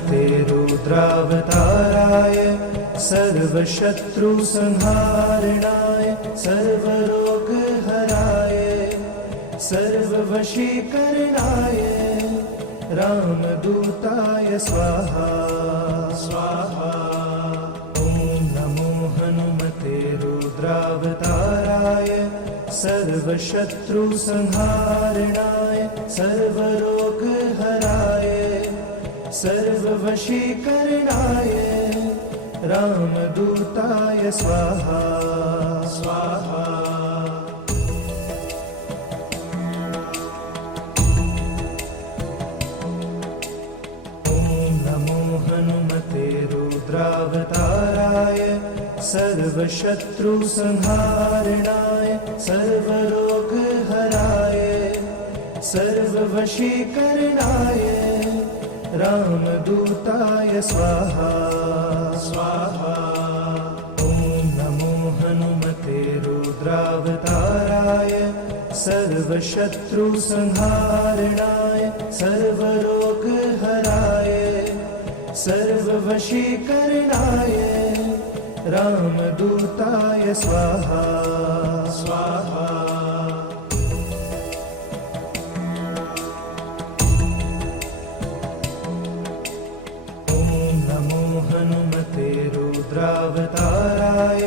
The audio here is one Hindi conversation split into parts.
हनुमते रुद्रावताराय सर्वशत्रुसंहारणाय सर्वरोगहराय सर्ववशीकरणाय रामदूताय स्वाहा स्वाहा। ॐ नमो हनुमते रुद्रावताराय सर्वशत्रुसंहारणाय सर्वरोगहराय सर्ववशीकरणाय रामदूताय स्वाहा स्वाहा। ॐ नमो हनुमते रुद्रावताराय सर्वशत्रुसंहारणाय सर्वरोगहराय सर्ववशीकरणाय रामदूताय स्वाहा स्वाहा। ॐ नमो हनुमते रुद्रावताराय सर्वशत्रुसंहारणाय सर्वरोगहराय सर्ववशीकरणाय रामदूताय स्वाहा स्वाहा। हनुमते रुद्रावताराय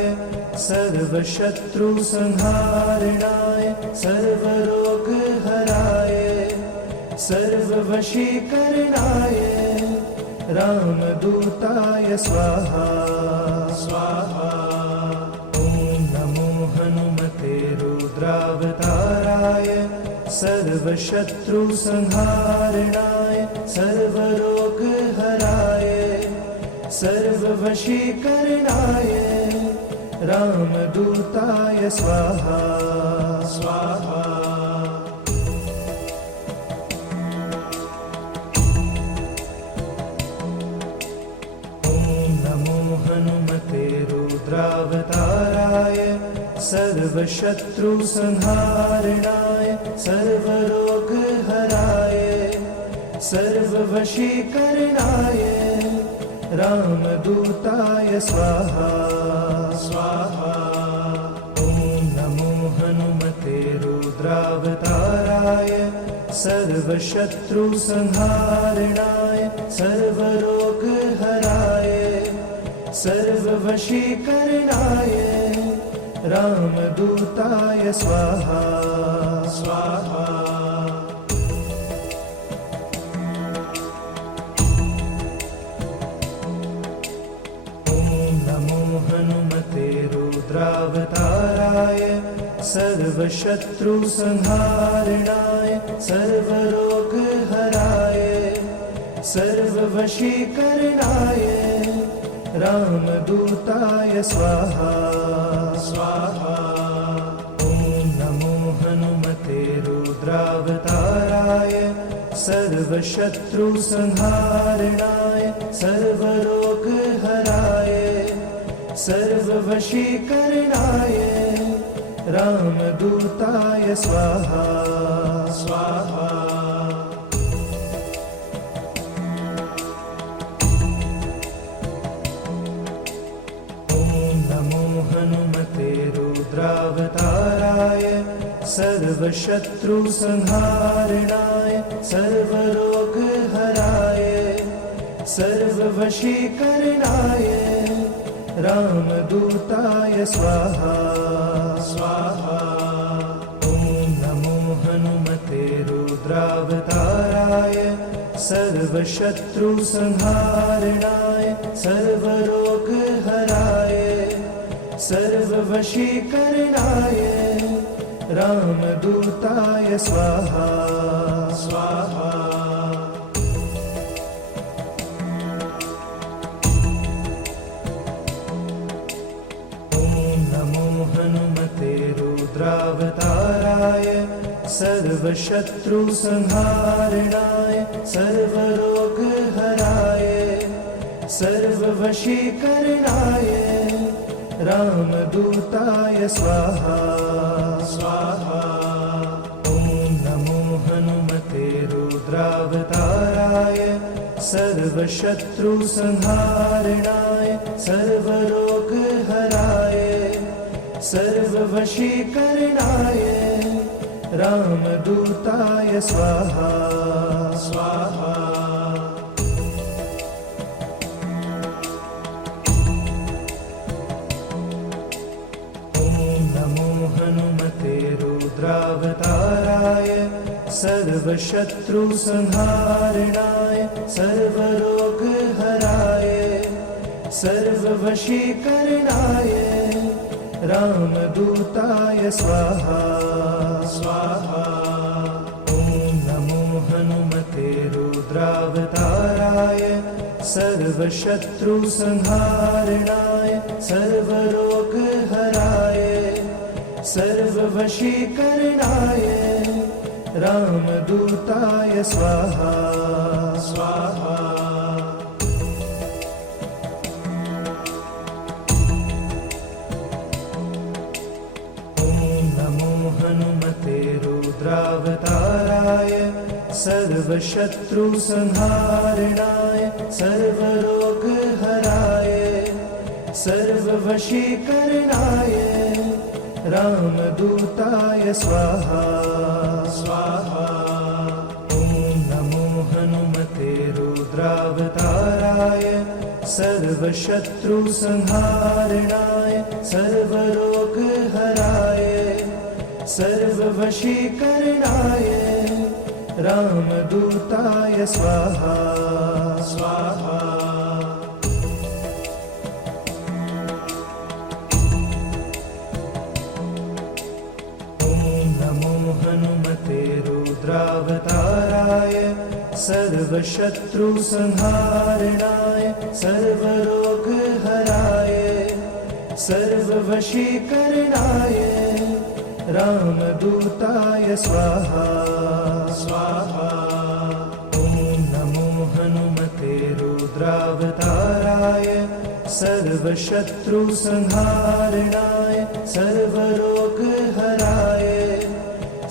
सर्वशत्रुसंहारणाय सर्वरोगहराय सर्ववशीकरणाय रामदूताय स्वाहा स्वाहा। ॐ नमो हनुमते रुद्रावताराय सर्वशत्रुसंहारणाय सर्वरोगहराय सर्ववशीकरणाय रामदूताय स्वाहा स्वाहा। ॐ नमो हनुमते रुद्रावताराय सर्वशत्रुसंहारणाय सर्वरोगहराय सर्ववशीकरणाय रामदूताय स्वाहा स्वाहा। ॐ नमो हनुमते रुद्रावताराय सर्वशत्रुसंहारणाय सर्वरोगहराय सर्ववशीकरणाय रामदूताय स्वाहा स्वाहा। हनुमते रुद्रावताराय सर्वशत्रुसंहारणाय सर्वरोगहराय सर्ववशीकरणाय रामदूताय स्वाहा स्वाहा। ॐ नमो हनुमते रुद्रावताराय सर्वशत्रुसंहारणाय सर्वरोगहराय सर्ववशीकरणाय रामदूताय स्वाहा स्वाहा। ॐ नमो हनुमते रुद्रावताराय सर्वशत्रुसंहारणाय सर्वरोगहराय सर्ववशीकरणाय रामदूताय स्वाहा स्वाहा। ॐ नमो हनुमते रुद्रावताराय सर्वशत्रुसंहारणाय सर्वरोगहराय सर्ववशीकरणाय रामदूताय स्वाहा स्वाहा। हनुमते रुद्रावताराय सर्वशत्रुसंहारणाय सर्वरोगहराय सर्ववशीकरणाय रामदूताय स्वाहा स्वाहा। ॐ नमो हनुमते रुद्रावताराय सर्वशत्रुसंहारणाय सर्वरोगहराय सर्ववशीकरणाय रामदूताय स्वाहा स्वाहा। हनुमते रुद्रावताराय सर्वशत्रुसंहारणाय सर्वरोगहराय सर्ववशीकरणाय रामदूताय स्वाहा स्वाहा। ॐ नमो हनुमते रुद्रावताराय सर्वशत्रुसंहारणाय सर्वरोगहराय सर्ववशीकरणाय रामदूताय स्वाहा स्वाहा। ॐ नमो हनुमते रुद्रावताराय सर्वशत्रुसंहारणाय सर्वरोगहराय सर्ववशीकरणाय रामदूताय स्वाहा स्वाहा। ॐ नमो हनुमते रुद्रावताराय सर्वशत्रुसंहारणाय सर्वरोगहराय सर्ववशीकरणाय रामदूताय स्वाहा स्वाहा। हनुमते रुद्रावताराय सर्वशत्रुसंहारणाय सर्वरोगहराय सर्ववशीकरणाय रामदूताय स्वाहा स्वाहा। ॐ नमो हनुमते रुद्रावताराय सर्वशत्रुसंहारणाय सर्वरोगहराय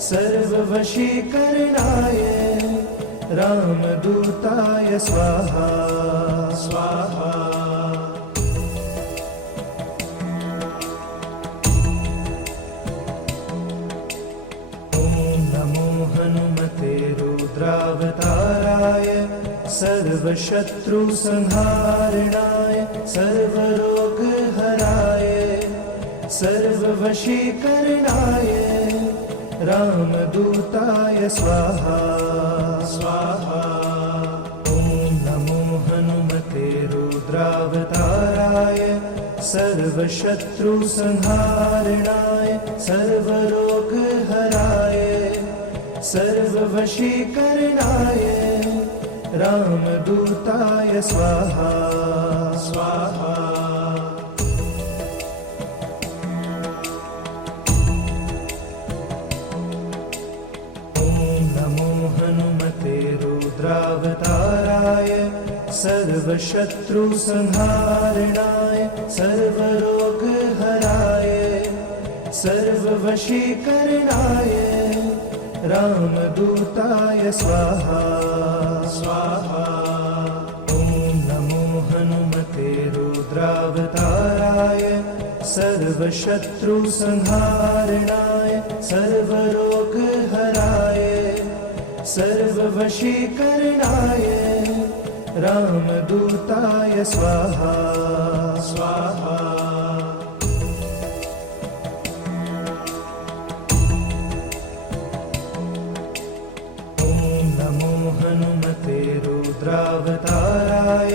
सर्ववशीकरणाय रामदूताय स्वाहा स्वाहा। ॐ नमो हनुमते रुद्रावताराय सर्वशत्रुसंहारणाय सर्वरोगहराय सर्ववशीकरणाय रामदूताय स्वाहा स्वाहा। ॐ नमो हनुमते रुद्रावताराय सर्वशत्रुसंहारणाय सर्वरोगहराय सर्ववशीकरणाय रामदूताय स्वाहा स्वाहा। हनुमते रुद्रावताराय सर्वशत्रुसंहारणाय सर्वरोगहराय सर्ववशीकरणाय रामदूताय स्वाहा स्वाहा। ॐ नमो हनुमते रुद्रावताराय सर्वशत्रुसंहारणाय सर्वरोगहराय सर्ववशीकरणाय रामदूताय स्वाहा स्वाहा। ॐ नमो हनुमते रुद्रावताराय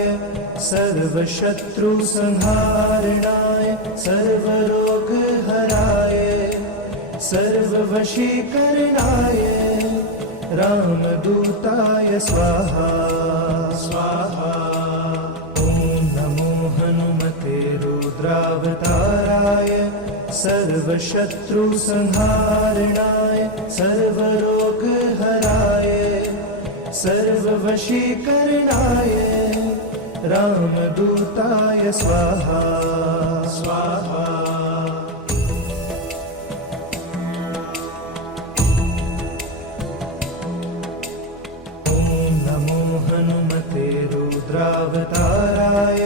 सर्वशत्रुसंहारणाय सर्वरोगहराय सर्ववशीकरणाय रामदूताय स्वाहा स्वाहा। ॐ नमो हनुमते रुद्रावताराय सर्वशत्रुसंहारणाय सर्वरोगहराय सर्ववशीकरणाय रामदूताय स्वाहा स्वाहा। ॐ नमो हनुमते रुद्रावताराय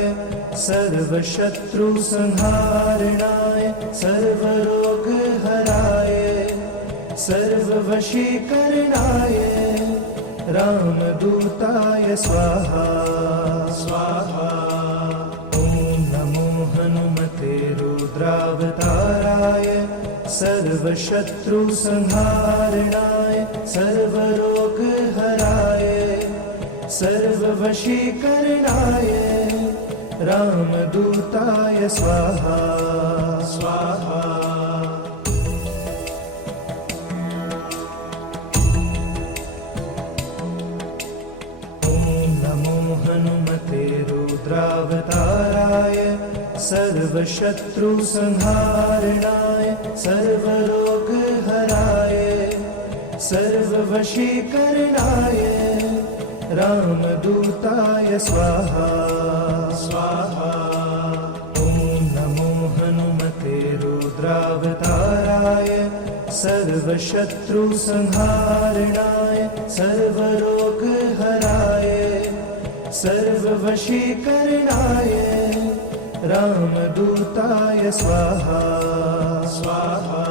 सर्वशत्रुसंहारणाय सर्वरोगहराय सर्ववशीकरणाय रामदूताय स्वाहा स्वाहा। ॐ नमो हनुमते रुद्रावताराय सर्वशत्रुसंहारणाय सर्वरोगहराय सर्ववशीकरणाय रामदूताय स्वाहा स्वाहा। हनुमते रुद्रावताराय सर्वशत्रुसंहारणाय सर्वरोगहराय सर्ववशीकरणाय रामदूताय स्वाहा स्वाहा। ॐ नमो हनुमते रुद्रावताराय सर्वशत्रुसंहारणाय सर्वरोगहराय सर्ववशीकरणाय रामदूताय स्वाहा स्वाहा।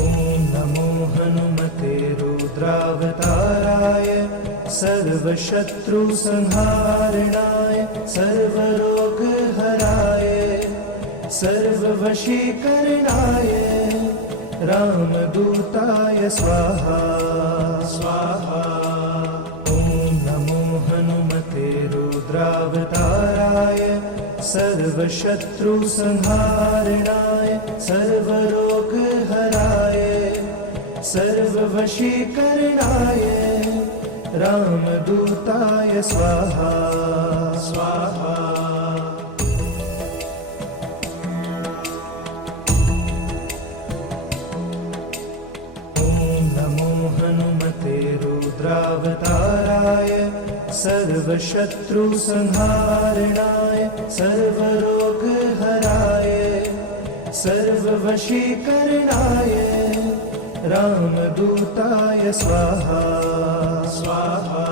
ॐ नमो हनुमते रुद्रावताराय सर्वशत्रुसंहारणाय सर्वरोगहराय सर्ववशीकरणाय रामदूताय स्वाहा स्वाहा। ॐ नमो हनुमते रुद्रावताराय सर्वशत्रुसंहारणाय सर्वरोगहराय सर्ववशीकरणाय रामदूताय स्वाहा स्वाहा। हनुमते रुद्रावताराय सर्वशत्रुसंहारणाय सर्वरोगहराय सर्ववशीकरणाय रामदूताय स्वाहा स्वाहा।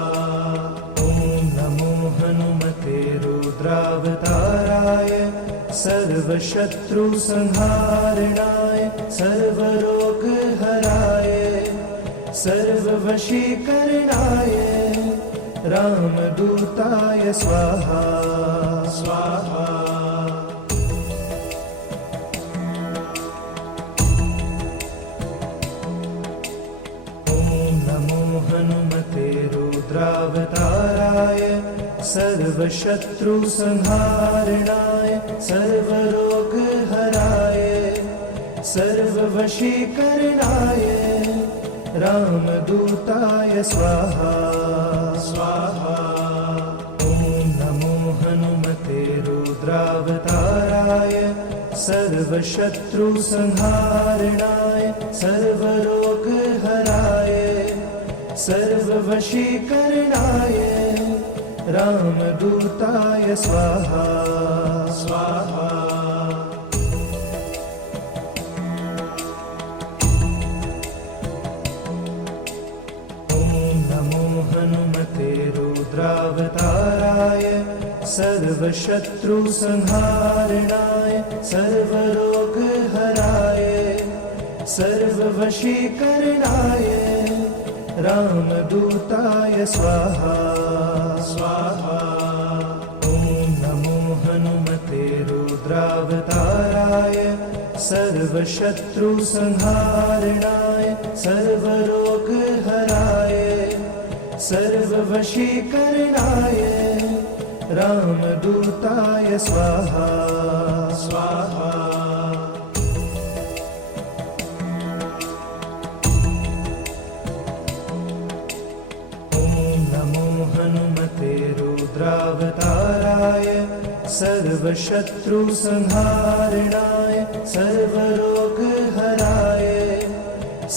ॐ नमो हनुमते रुद्रावताराय सर्वशत्रुसंहारणाय सर्वरोगहराय सर्ववशीकरणाय रामदूताय स्वाहा स्वाहा। ॐ नमो हनुमते रुद्रावताराय सर्वशत्रुसंहारणाय सर्वरोगहराय सर्ववशीकरणाय रामदूताय स्वाहा स्वाहा। ॐ नमो हनुमते रुद्रावताराय सर्वशत्रुसंहारणाय सर्वरोगहराय सर्ववशीकरणाय रामदूताय स्वाहा स्वाहा। हनुमते रुद्रावताराय सर्वशत्रुसंहारणाय सर्वरोगहराय सर्ववशीकरणाय रामदूताय स्वाहा स्वाहा। ॐ नमो हनुमते रुद्रावताराय सर्वशत्रुसंहारणाय सर्वरोगहराय सर्ववशीकरणाय रामदूताय स्वाहा स्वाहा। ॐ नमो हनुमते रुद्रावताराय सर्वशत्रुसंहारणाय सर्वरोगहराय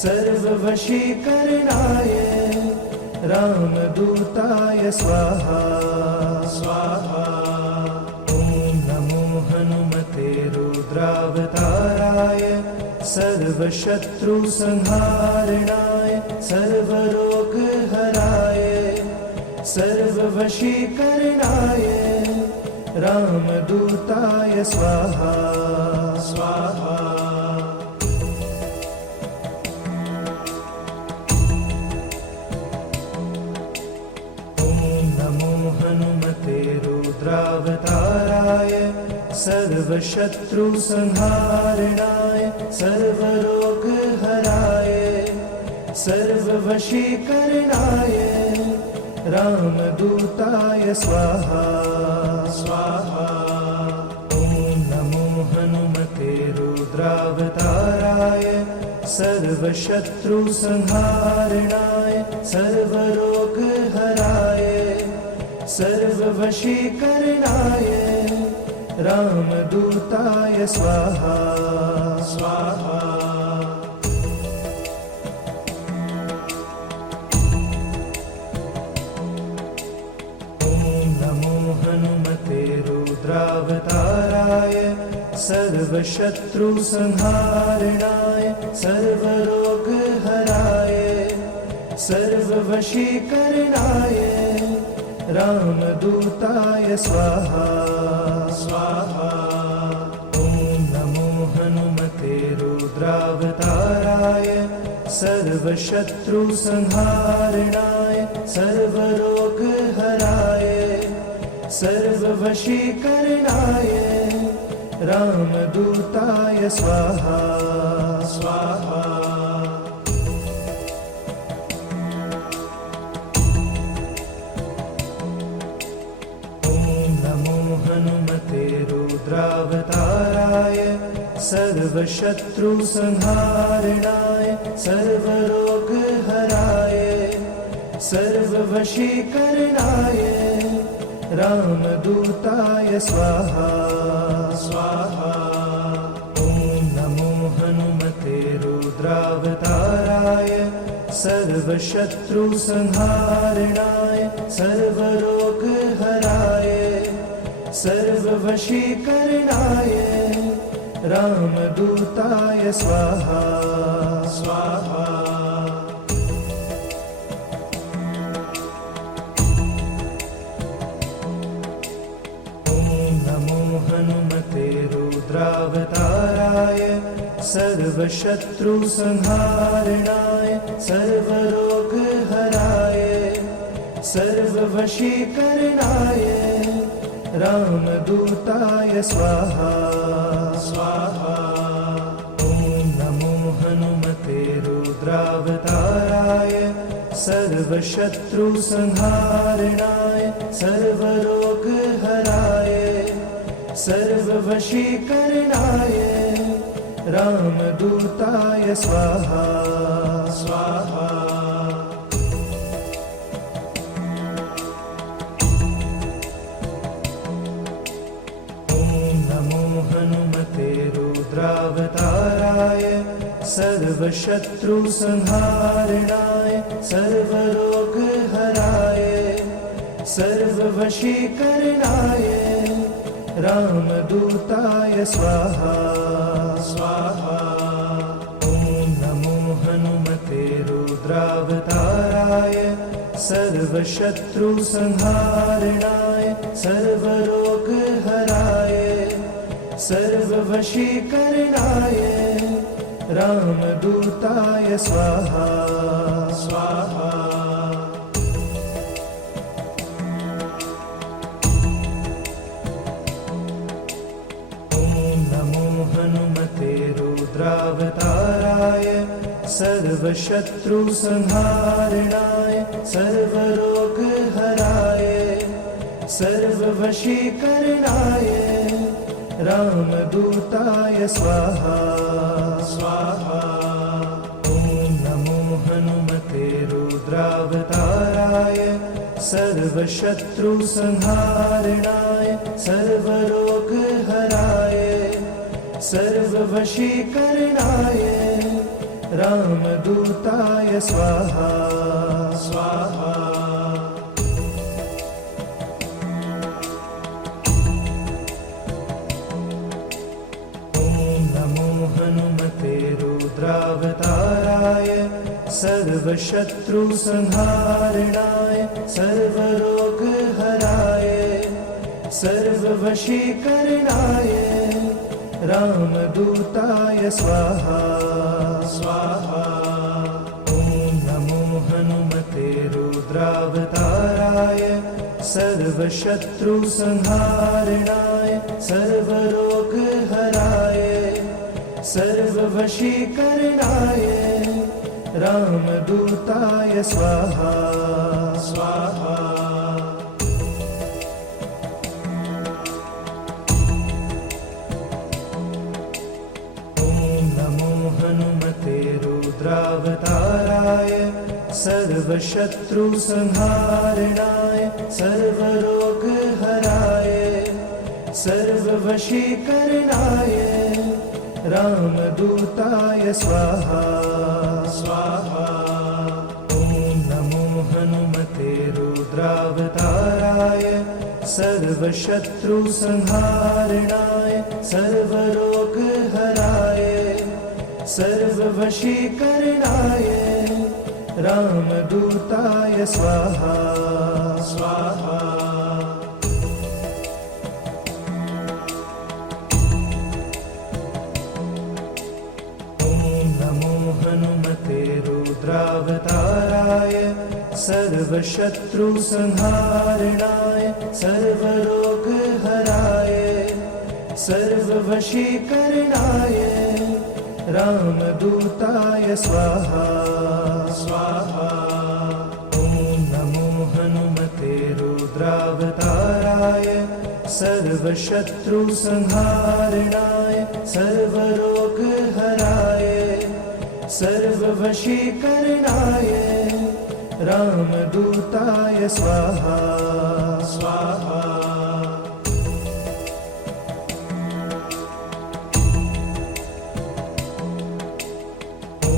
सर्ववशीकरणाय रामदूताय स्वाहा स्वाहा। ॐ नमो हनुमते रुद्रावताराय सर्वशत्रुसंहारणाय सर्वरोगहराय सर्ववशीकरणाय रामदूताय स्वाहा स्वाहा। हनुमते रुद्रावताराय सर्वशत्रुसंहारणाय सर्वरोगहराय सर्ववशीकरणाय रामदूताय स्वाहा स्वाहा। ॐ नमो हनुमते रुद्रावताराय सर्वशत्रुसंहारणाय सर्वरोगहराय सर्ववशीकरणाय रामदूताय स्वाहा स्वाहा। ॐ नमो हनुमते रुद्रावताराय सर्वशत्रुसंहारणाय सर्वरोगहराय सर्ववशीकरणाय रामदूताय स्वाहा स्वाहा। ॐ नमो हनुमते रुद्रावताराय सर्वशत्रुसंहारणाय सर्वरोगहराय सर्ववशीकरणाय रामदूताय स्वाहा स्वाहा। हनुमते रुद्रावताराय सर्वशत्रुसंहारणाय सर्वरोगहराय सर्ववशीकरणाय रामदूताय स्वाहा स्वाहा। ॐ नमो हनुमते रुद्रावताराय सर्वशत्रुसंहारणाय सर्वरोगहराय सर्ववशीकरणाय रामदूताय स्वाहा स्वाहा। ॐ नमो हनुमते रुद्रावताराय सर्वशत्रुसंहारणाय सर्वरोगहराय सर्ववशीकरणाय रामदूताय स्वाहा स्वाहा। ॐ नमो हनुमते रुद्रावताराय सर्वशत्रुसंहारणाय सर्वरोगहराय सर्ववशीकरणाय रामदूताय स्वाहा स्वाहा। हनुमते रुद्रावताराय सर्वशत्रुसंहारणाय सर्वरोगहराय सर्ववशीकरणाय रामदूताय स्वाहा स्वाहा। ॐ नमो हनुमते रुद्रावताराय सर्वशत्रुसंहारणाय सर्वरोगहराय सर्ववशीकरणाय रामदूताय स्वाहा स्वाहा। ॐ नमो हनुमते रुद्रावताराय सर्वशत्रुसंहारणाय सर्वरोगहराय सर्ववशीकरणाय रामदूताय स्वाहा स्वाहा। ॐ नमो हनुमते रुद्रावताराय सर्वशत्रुसंहारणाय सर्वरोगहराय सर्ववशीकरणाय रामदूताय स्वाहा स्वाहा। ॐ नमो हनुमते सर्वशत्रुसंहारणाय सर्वरोगहराय सर्ववशीकरणाय रामदूताय स्वाहा स्वाहा। ॐ नमो हनुमते रुद्रावताराय सर्वशत्रुसंहारणाय सर्वरोगहराय सर्ववशीकरणाय रामदूताय स्वाहा स्वाहा। ॐ नमो हनुमते रुद्रावताराय सर्वशत्रुसंहारणाय सर्वरोगहराय सर्ववशीकरणाय रामदूताय स्वाहा स्वाहा। ॐ नमो हनुमते रुद्रावताराय सर्वशत्रुसंहारणाय सर्वरोगहराय सर्ववशीकरणाय रामदूताय स्वाहा स्वाहा। हनुमते रुद्रावताराय सर्वशत्रुसंहारणाय सर्वरोगहराय सर्ववशीकरणाय रामदूताय स्वाहा स्वाहा। ॐ नमो हनुमते रुद्रावताराय सर्वशत्रुसंहारणाय सर्वरोगहराय सर्ववशीकरणाय रामदूताय स्वाहा स्वाहा। ॐ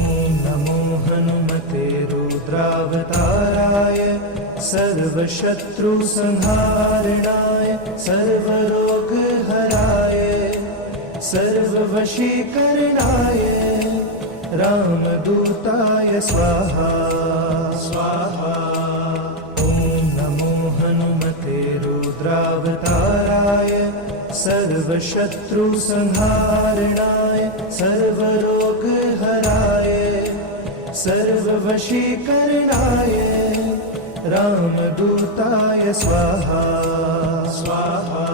नमो हनुमते रुद्रावताराय सर्वशत्रुसंहारणाय सर्वरोगहराय सर्ववशीकरणाय रामदूताय स्वाहा स्वाहा। ॐ नमो हनुमते रुद्रावताराय सर्वशत्रुसंहारणाय सर्वरोगहराय सर्ववशीकरणाय रामदूताय स्वाहा स्वाहा।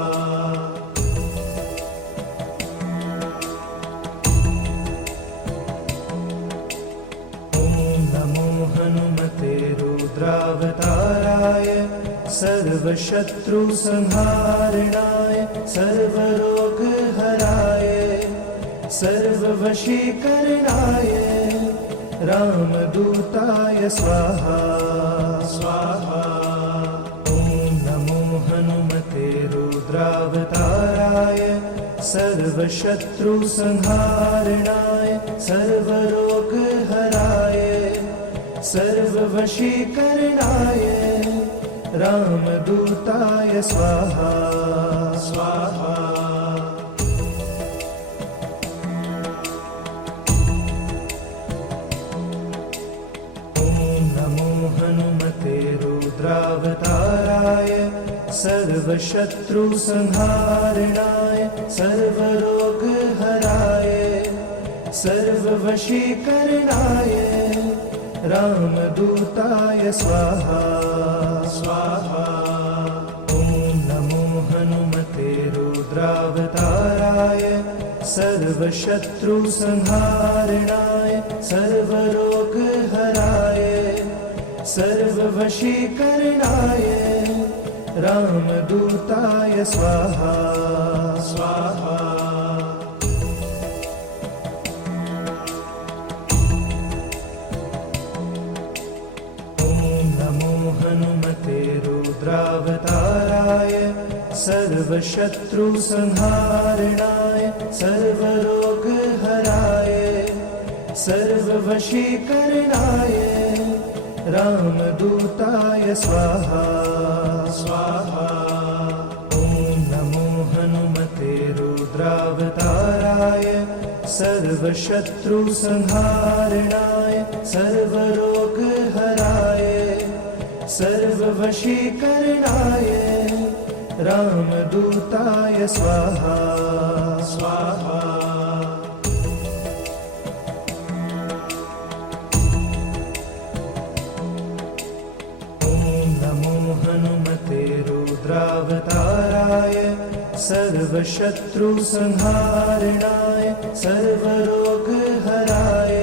हनुमते रुद्रावताराय सर्वशत्रुसंहारणाय सर्वरोगहराय सर्ववशीकरणाय रामदूताय स्वाहा स्वाहा। ॐ नमो हनुमते रुद्रावताराय सर्वशत्रुसंहारणाय सर्वरोगहराय सर्ववशीकरणाय रामदूताय स्वाहा स्वाहा। ॐ नमो हनुमते रुद्रावताराय सर्वशत्रुसंहारणाय सर्वरोगहराय सर्ववशीकरणाय रामदूताय स्वाहा स्वाहा। ॐ नमो हनुमते रुद्रावताराय सर्वशत्रुसंहारणाय सर्वरोगहराय सर्ववशीकरणाय रामदूताय स्वाहा स्वाहा। हनुमते रुद्रावताराय सर्वशत्रुसंहारणाय सर्वरोगहराय सर्ववशीकरणाय रामदूताय स्वाहा स्वाहा। ॐ नमो हनुमते रुद्रावताराय सर्वशत्रुसंहारणाय सर्वरोगहराय सर्ववशीकरणाय रामदूताय स्वाहा स्वाहा। हनुमते रुद्रावताराय सर्वशत्रुसंहारणाय सर्वरोगहराय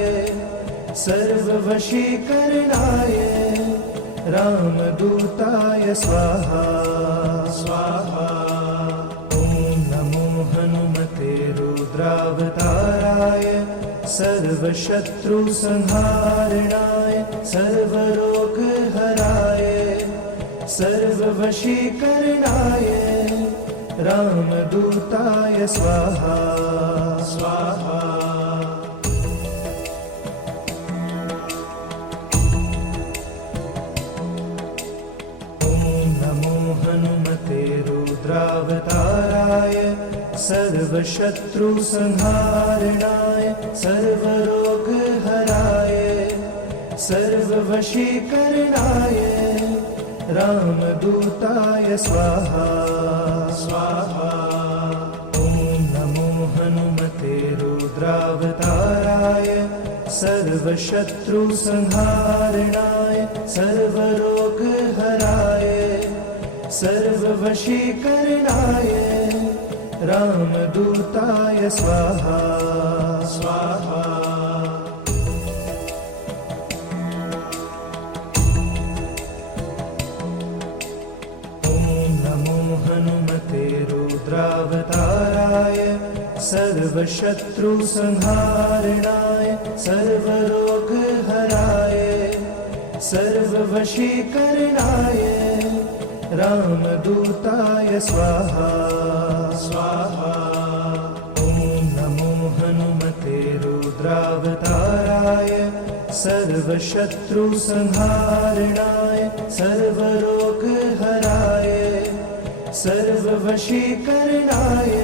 सर्ववशीकरणाय रामदूताय स्वाहा स्वाहा। ॐ नमो हनुमते रुद्रावताराय सर्वशत्रुसंहारणाय सर्वरोगहराय सर्ववशीकरणाय रामदूताय स्वाहा स्वाहा। ॐ नमो हनुमते रुद्रावताराय सर्वशत्रुसंहारणाय सर्वरोगहराय सर्ववशीकरणाय रामदूताय स्वाहा स्वाहा। ॐ नमो हनुमते रुद्रावताराय सर्वशत्रुसंहारणाय सर्वरोगहराय सर्ववशीकरणाय रामदूताय स्वाहा स्वाहा। हनुमते रुद्रावताराय सर्वशत्रुसंहारणाय सर्वरोगहराय सर्ववशीकरणाय रामदूताय स्वाहा स्वाहा। ॐ नमो हनुमते रुद्रावताराय सर्वशत्रुसंहारणाय सर्वरोगहराय सर्ववशीकरणाय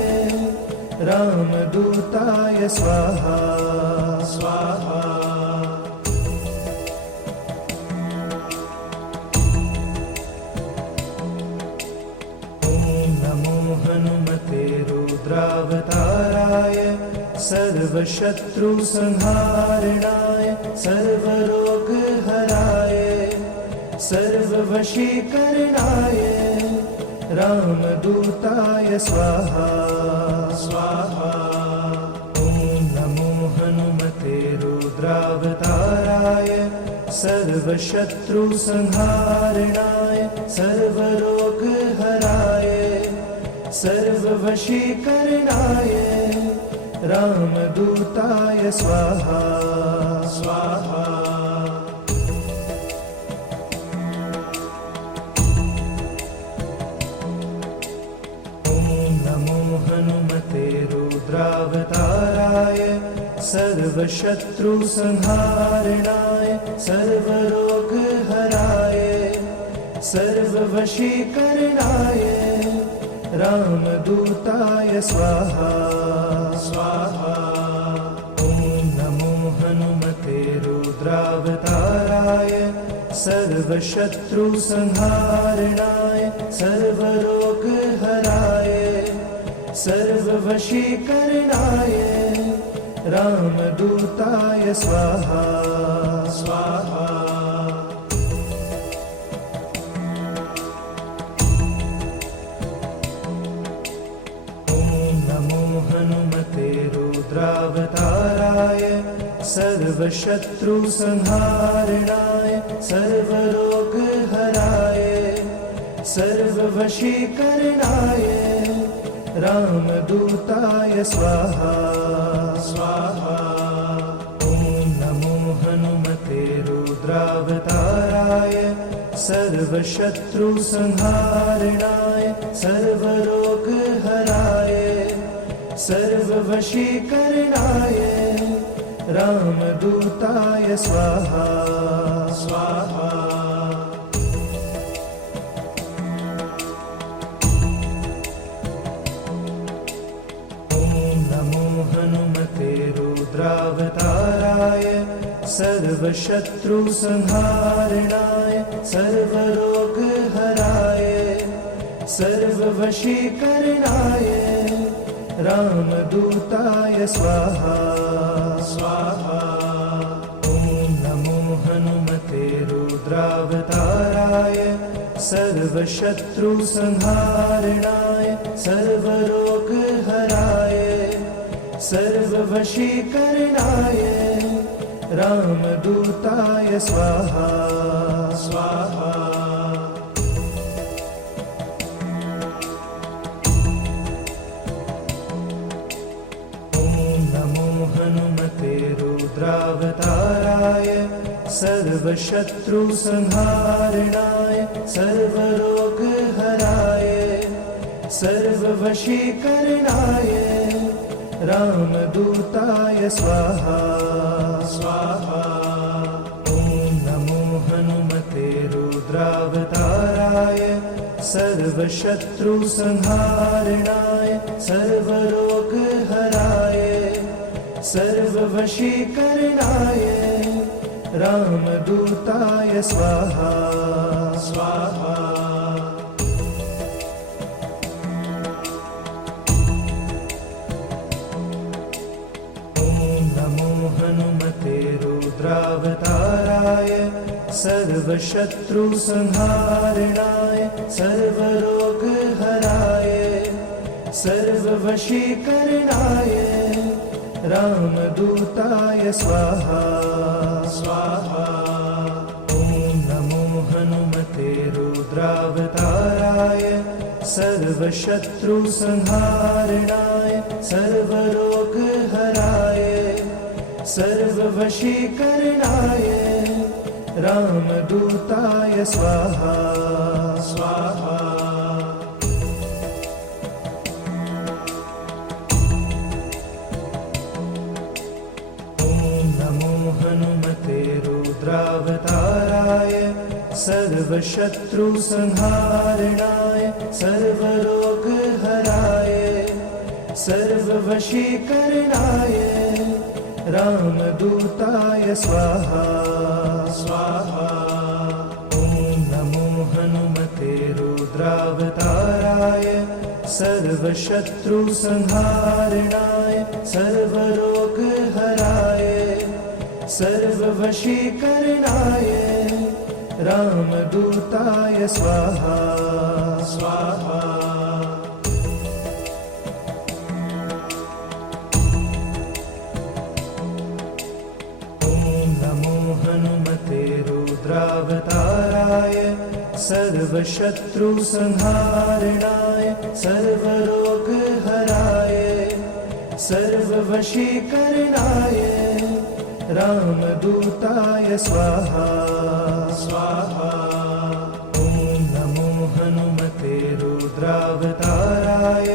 रामदूताय स्वाहा स्वाहा। ॐ नमो हनुमते रुद्रावताराय सर्वशत्रुसंहारणाय सर्वरोगहराय सर्ववशीकरणाय रामदूताय स्वाहा स्वाहा। ॐ नमो हनुमते रुद्रावताराय सर्वशत्रुसंहारणाय सर्वरोगहराय सर्ववशीकरणाय रामदूताय स्वाहा स्वाहा। हनुमते रुद्रावताराय सर्वशत्रुसंहारणाय सर्वरोगहराय सर्ववशीकरणाय रामदूताय स्वाहा स्वाहा। ॐ नमो हनुमते रुद्रावताराय सर्वशत्रुसंहारणाय सर्वरोगहराय सर्ववशीकरणाय रामदूताय स्वाहा स्वाहा। ॐ नमो हनुमते रुद्रावताराय सर्वशत्रुसंहारणाय सर्वरोगहराय सर्ववशीकरणाय रामदूताय स्वाहा स्वाहा। ॐ नमो हनुमते रुद्रावताराय सर्वशत्रुसंहारणाय सर्वरोगहराय सर्ववशीकरणाय रामदूताय स्वाहा स्वाहा। हनुमते रुद्रावताराय सर्व सर्वशत्रुसंहारणाय सर्वरोगहराय सर्ववशीकरणाय रामदूताय स्वाहा स्वाहा। ॐ नमो हनुमते रुद्रावताराय सर्वशत्रुसंहारणाय सर्वरोगहराय सर्ववशीकरणाय रामदूताय स्वाहा स्वाहा। हनुमते रुद्रावताराय सर्वशत्रुसंहारणाय सर्वरोगहराय सर्ववशीकरणाय रामदूताय स्वाहा स्वाहा। ॐ नमो हनुमते रुद्रावताराय सर्वशत्रुसंहारणाय सर्वरोगहराय सर्ववशीकरणाय रामदूताय स्वाहा स्वाहा। ॐ नमो हनुमते रुद्रावताराय सर्वशत्रुसंहारणाय सर्वरोगहराय सर्ववशीकरणाय रामदूताय स्वाहा स्वाहा। ॐ नमो हनुमते रुद्रावताराय सर्वशत्रुसंहारणाय सर्वरोगहराय सर्ववशीकरणाय रामदूताय स्वाहा स्वाहा। हनुमते रुद्रावताराय सर्वशत्रुसंहारणाय सर्वरोगहराय सर्ववशीकरणाय रामदूताय स्वाहा स्वाहा। ॐ नमो हनुमते रुद्रावताराय सर्वशत्रुसंहारणाय सर्वरोगहराय सर्ववशीकरणाय रामदूताय स्वाहा स्वाहा। ॐ नमो हनुमते रुद्रावताराय सर्वशत्रुसंहारणाय सर्वरोगहराय सर्ववशीकरणाय रामदूताय स्वाहा स्वाहा। ॐ नमो हनुमते रुद्रावताराय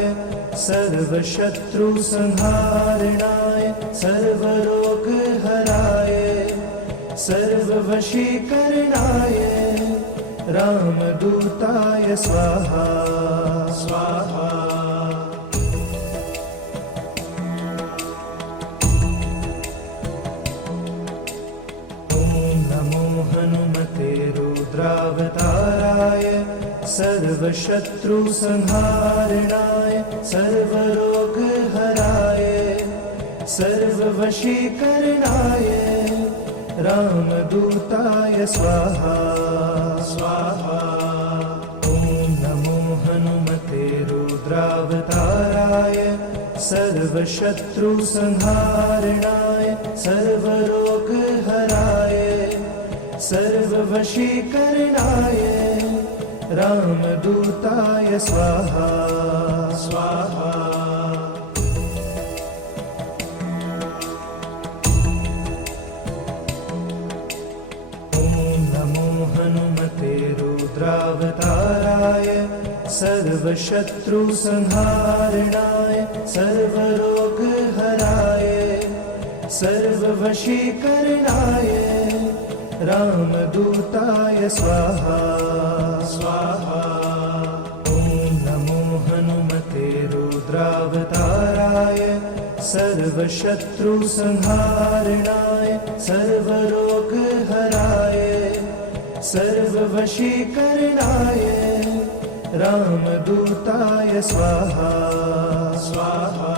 सर्वशत्रुसंहारणाय सर्वरोगहराय सर्ववशीकरणाय रामदूताय स्वाहा स्वाहा। हनुमते रुद्रावताराय सर्वशत्रुसंहारणाय सर्वरोगहराय सर्ववशीकरणाय रामदूताय स्वाहा स्वाहा। ॐ नमो हनुमते रुद्रावताराय सर्वशत्रुसंहारणाय सर्वरोगहराय सर्ववशीकरणाय रामदूताय स्वाहा स्वाहा। ॐ नमो हनुमते रुद्रावताराय सर्वशत्रुसंहारणाय सर्वरोगहराय सर्ववशीकरणाय रामदूताय स्वाहा स्वाहा। ॐ नमो हनुमते रुद्रावताराय सर्वशत्रुसंहारणाय सर्वरोगहराय सर्ववशीकरणाय रामदूताय स्वाहा स्वाहा।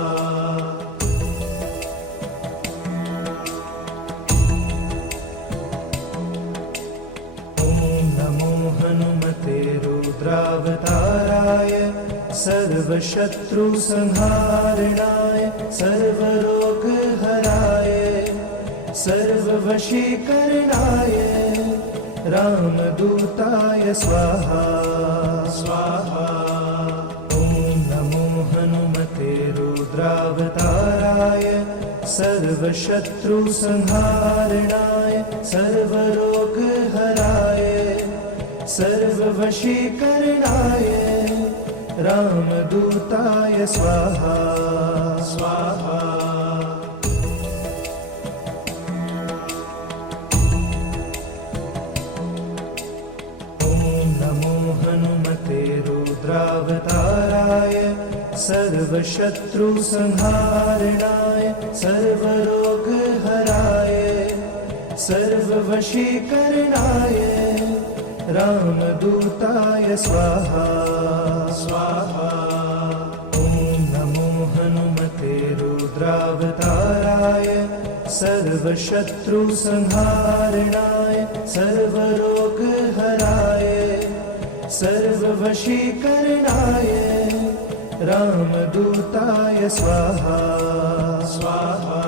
हनुमते रुद्रावताराय सर्वशत्रुसंहारणाय सर्वरोगहराय सर्ववशीकरणाय रामदूताय स्वाहा स्वाहा। ॐ नमो हनुमते रुद्रावताराय सर्वशत्रुसंहारणाय सर्वरोगहराय सर्ववशीकरणाय रामदूताय स्वाहा स्वाहा। ॐ नमो हनुमते रुद्रावताराय सर्वशत्रुसंहारणाय सर्वरोगहराय सर्ववशीकरणाय रामदूताय स्वाहा स्वाहा। ॐ नमो हनुमते रुद्रावताराय सर्वशत्रुसंहारणाय सर्वरोगहराय सर्ववशीकरणाय रामदूताय स्वाहा स्वाहा।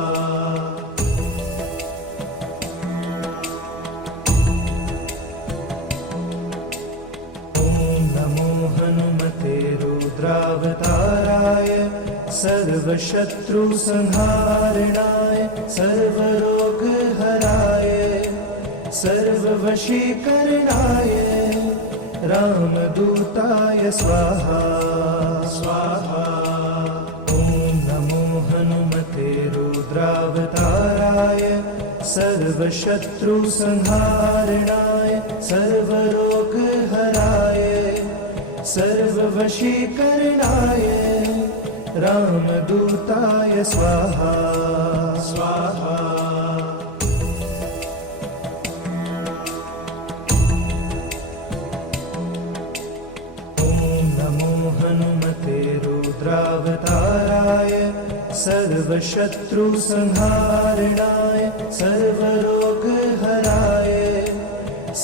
हनुमते रुद्रावताराय सर्वशत्रुसंहारणाय सर्वरोगहराय सर्ववशीकरणाय रामदूताय स्वाहा स्वाहा। ॐ नमो हनुमते रुद्रावताराय सर्वशत्रुसंहारणाय सर्वरोगहराय सर्ववशीकरणाय रामदूताय स्वाहा स्वाहा। ॐ नमो हनुमते रुद्रावताराय सर्वशत्रुसंहारणाय सर्वरोगहराय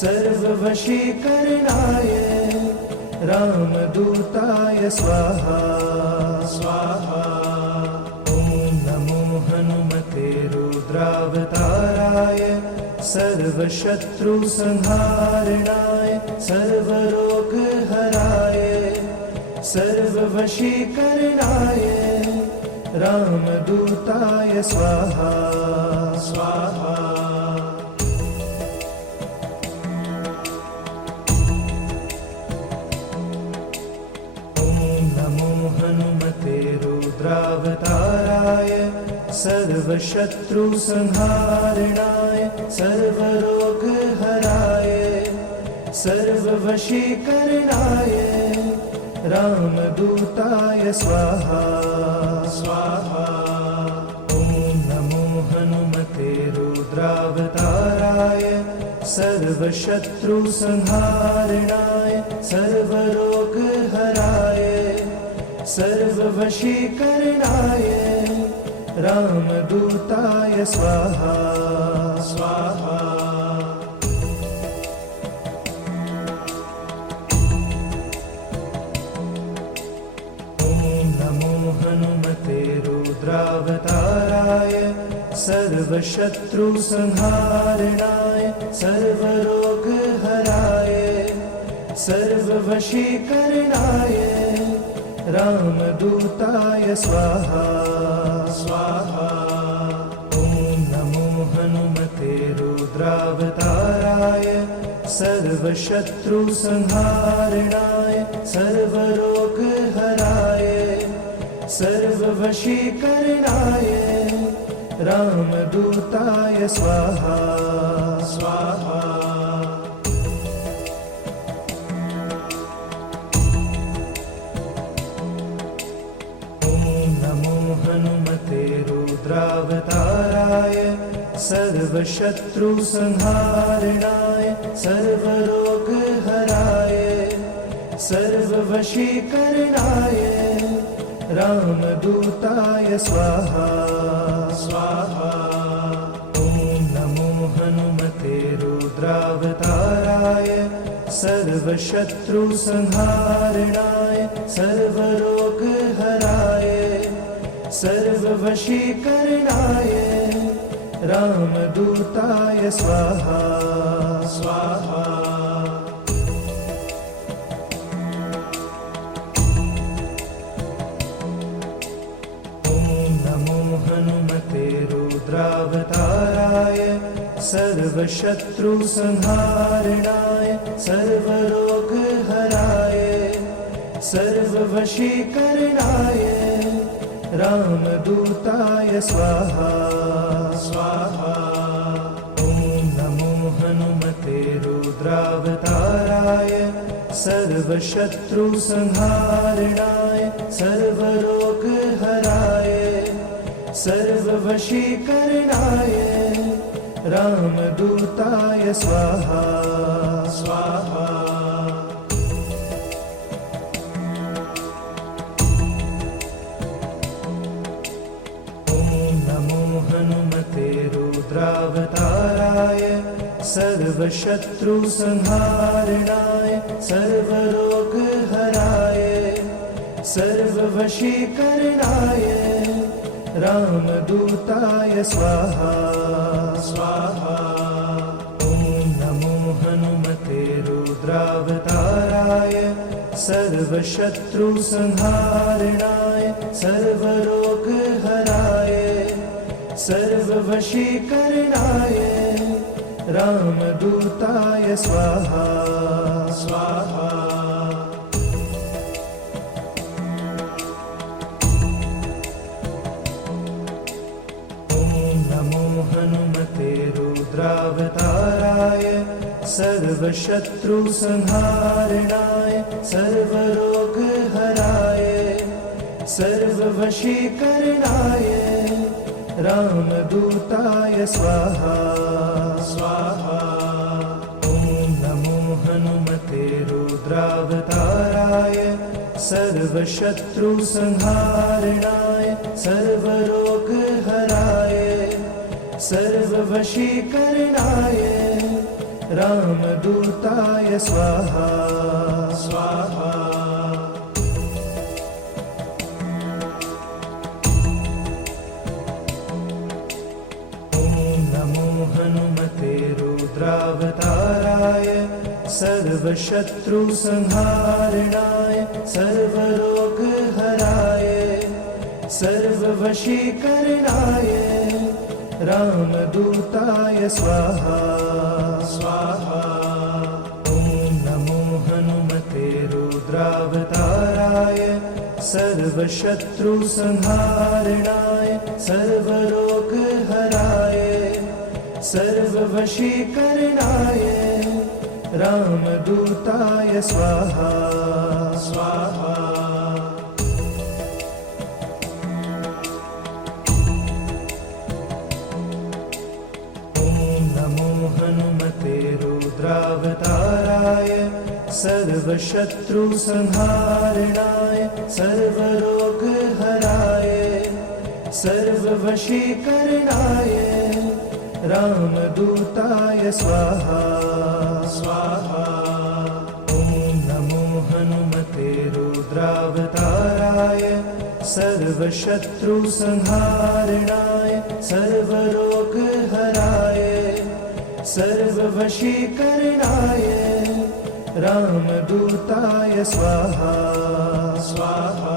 सर्ववशीकरणाय रामदूताय स्वाहा स्वाहा। ॐ नमो हनुमते रुद्रावताराय सर्वशत्रुसंहारणाय सर्वरोगहराय सर्ववशीकरणाय रामदूताय स्वाहा स्वाहा। हनुमते रुद्रावताराय सर्वशत्रुसंहारणाय सर्वरोगहराय सर्ववशीकरणाय रामदूताय स्वाहा स्वाहा। ॐ नमो हनुमते रुद्रावताराय सर्वशत्रुसंहारणाय सर्वरोगहराय सर्ववशीकरणाय रामदूताय स्वाहा स्वाहा। ॐ नमो हनुमते रुद्रावताराय सर्वशत्रुसंहारणाय सर्वरोगहराय सर्ववशीकरणाय रामदूताय स्वाहा स्वाहा। ॐ नमो हनुमते रुद्रावताराय सर्वशत्रुसंहारणाय सर्वरोगहराय सर्ववशीकरणाय रामदूताय स्वाहा स्वाहा। हनुमते सर्वशत्रुसंहारणाय सर्वरोगहराय सर्ववशीकरणाय रामदूताय स्वाहा स्वाहा। ॐ नमो हनुमते रुद्रावताराय सर्वशत्रुसंहारणाय सर्वरोगहराय सर्ववशीकरणाय रामदूताय स्वाहा स्वाहा। ॐ नमो हनुमते रुद्रावताराय सर्वशत्रुसंहारणाय सर्वरोगहराय सर्ववशीकरणाय रामदूताय स्वाहा स्वाहा। ॐ नमो हनुमते रुद्रावताराय सर्वशत्रुसंहारणाय सर्वरोगहराय सर्ववशीकरणाय रामदूताय स्वाहा स्वाहा। हनुमते रुद्रावताराय सर्वशत्रुसंहारणाय सर्वरोगहराय सर्ववशीकरणाय रामदूताय स्वाहा स्वाहा। ॐ नमो हनुमते रुद्रावताराय सर्वशत्रुसंहारणाय सर्वरोगहराय सर्ववशीकरणाय रामदूताय स्वाहा स्वाहा। ॐ नमो हनुमते रुद्रावताराय सर्वशत्रुसंहारणाय सर्वरोगहराय सर्ववशीकरणाय रामदूताय स्वाहा स्वाहा। ॐ नमो हनुमते रुद्रावताराय सर्वशत्रुसंहारणाय सर्वरोगहराय सर्ववशीकरणाय रामदूताय स्वाहा स्वाहा। हनुमते रुद्रावताराय सर्वशत्रुसंहारणाय सर्वरोगहराय सर्ववशीकरणाय रामदूताय स्वाहा स्वाहा। ॐ नमो हनुमते रुद्रावताराय सर्वशत्रुसंहारणाय सर्वरोगहराय सर्ववशीकरणाय रामदूताय स्वाहा स्वाहा। ॐ नमो हनुमते रुद्रावताराय सर्वशत्रुसंहारणाय सर्वरोगहराय सर्ववशीकरणाय रामदूताय स्वाहा स्वाहा। ॐ नमो हनुमते रुद्रावताराय सर्वशत्रुसंहारणाय सर्वरोगहराय सर्ववशीकरणाय रामदूताय स्वाहा स्वाहा।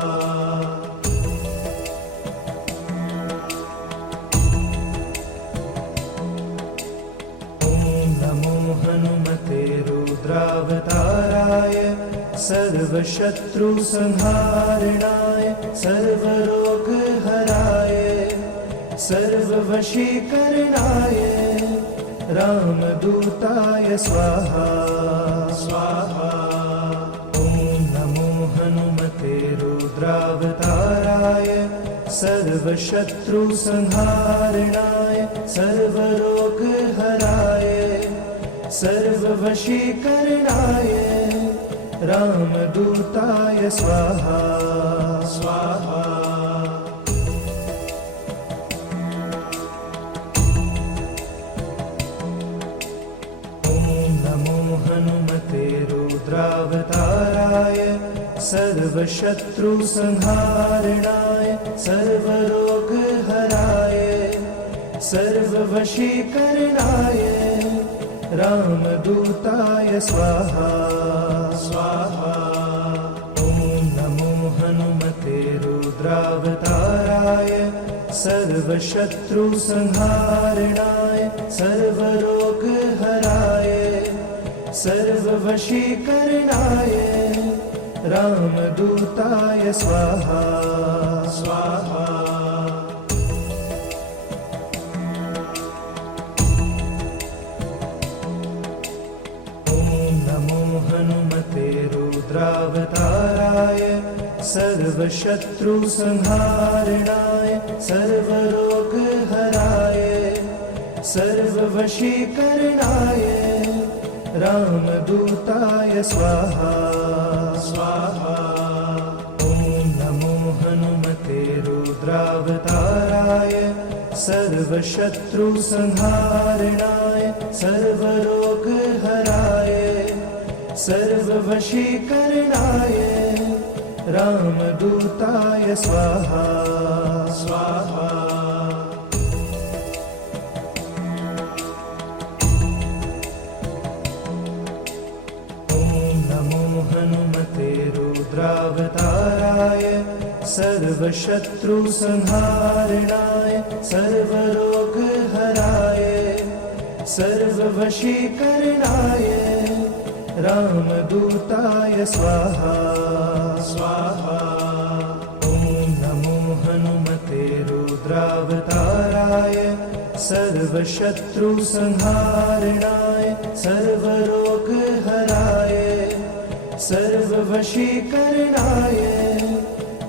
हनुमते रुद्रावताराय सर्वशत्रुसंहारणाय सर्वरोगहराय सर्ववशीकरणाय रामदूताय स्वाहा स्वाहा। ॐ नमो हनुमते रुद्रावताराय सर्वशत्रुसंहारणाय सर्वरोगहराय सर्ववशीकरणाय रामदूताय स्वाहा स्वाहा। हनुमते रुद्रावताराय सर्वशत्रुसंहारणाय सर्वरोगहराय सर्ववशीकरणाय रामदूताय स्वाहा स्वाहा। ॐ नमो हनुमते रुद्रावताराय सर्वशत्रुसंहारणाय सर्वरोगहराय सर्ववशीकरणाय रामदूताय स्वाहा स्वाहा। ॐ नमो हनुमते रुद्रावताराय सर्वशत्रुसंहारणाय सर्वरोगहराय सर्ववशीकरणाय रामदूताय स्वाहा स्वाहा। ॐ नमो हनुमते रुद्रावताराय सर्वशत्रुसंहारणाय सर्वरोगहराय सर्ववशीकरणाय रामदूताय स्वाहा स्वाहा। हनुमते रुद्रावताराय सर्वशत्रुसंहारणाय सर्वरोगहराय सर्ववशीकरणाय रामदूताय स्वाहा स्वाहा। ॐ नमो हनुमते रुद्रावताराय सर्वशत्रुसंहारणाय सर्वरोगहराय सर्ववशीकरणाय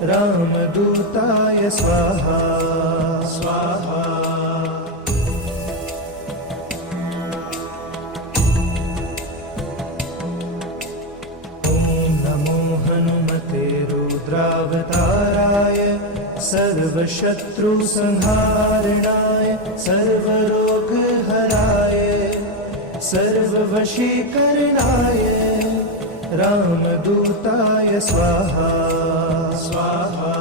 रामदूताय स्वाहा स्वाहा। ॐ नमो हनुमते रुद्रावताराय सर्वशत्रुसंहारणाय सर्वरोगहराय सर्ववशीकरणाय रामदूताय स्वाहा स्वाहा।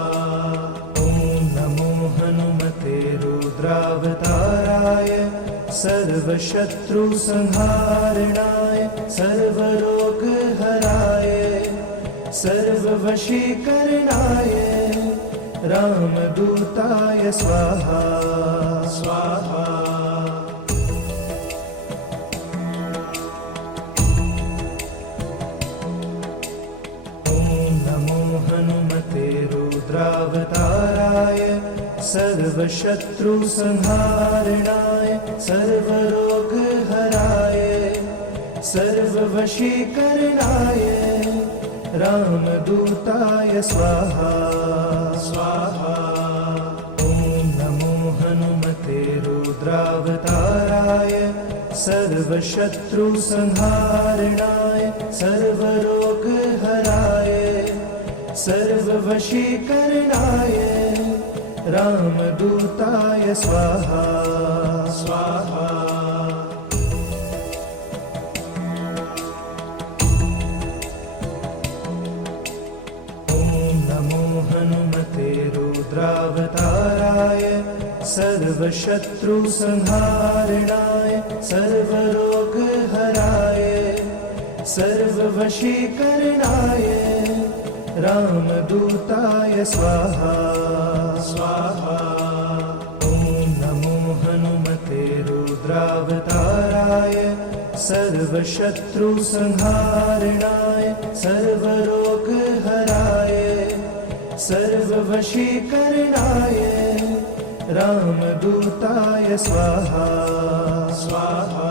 ॐ नमो हनुमते रुद्रावताराय सर्वशत्रुसंहारणाय सर्वरोगहराय सर्ववशीकरणाय रामदूताय स्वाहा स्वाहा। हनुमते रुद्रावताराय सर्वशत्रुसंहारणाय सर्वरोगहराय सर्ववशीकरणाय रामदूताय स्वाहा स्वाहा। ॐ नमो हनुमते रुद्रावताराय सर्वशत्रुसंहारणाय सर्वरोगहराय सर्ववशीकरणाय रामदूताय स्वाहा स्वाहा। ॐ नमो हनुमते रुद्रावताराय सर्वशत्रुसंहारणाय सर्वरोगहराय सर्ववशीकरणाय रामदूताय स्वाहा स्वाहा। ॐ नमो हनुमते रुद्रावताराय सर्वशत्रुसंहारणाय सर्वरोगहराय सर्ववशीकरणाय रामदूताय स्वाहा स्वाहा।